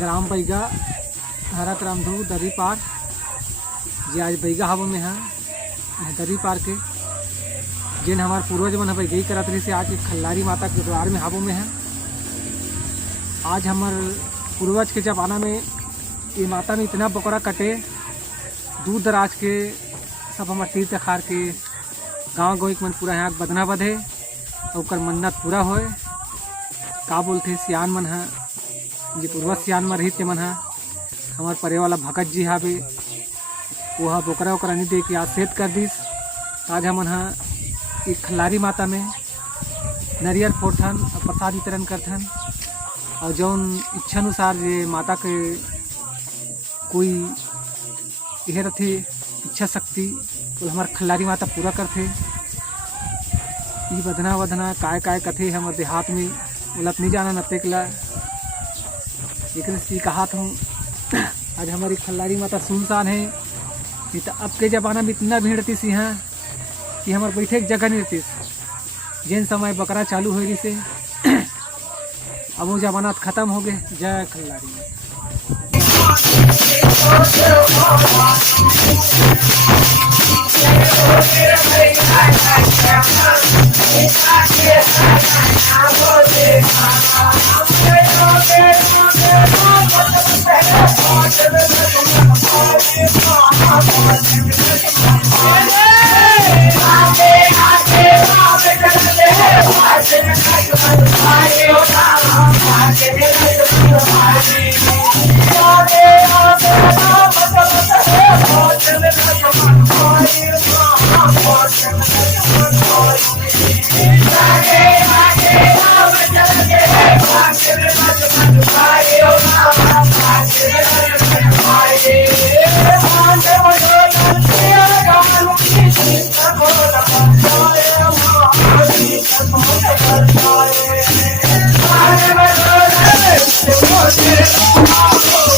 ग्राम बैगा हरत रामधू दरी पार जे आज बैगा हवा में है दरी पार के जिन हमारे पूर्वज मन बैगई करत रही से आज एक खल्लारी माता के द्वार में हवा में है। आज हमार पूर्वज के जमाना में ये माता में इतना बकरा कटे दूर दराज के सब हमारे तीर्थ खार के गाँव गो मन पूरा यहाँ बदना बधे और मन्नत पूरा होए। का बोलते सियान मन है जे पूर्वज सियान में रही मन है हमार परे वाला भगत जी हावे वह बोकरा वोकरा नहीं दे के आज सेत कर दिस। आज हमन हा खल्लारी माता में नरियल फोड़थन और प्रसाद वितरण करथन और जौन इच्छा अनुसार ये माता के कोई यह रथे इच्छा शक्ति तो हमार खल्लारी माता पूरा करथे। ये बधना वधना काय काय कथे हमारे देहात में उलत नहीं जाना नतेकला एक कहा हूँ। आज हमारी खल्लारी माता सुनसान है नहीं तो अब के ज़माना में इतना भीड़ रहती सी यहाँ कि हमारे बैठे जगह नहीं रहती। जिन समय बकरा चालू हो रही से अब वो जमाना ख़त्म हो गए। जय खल्लारी Oh,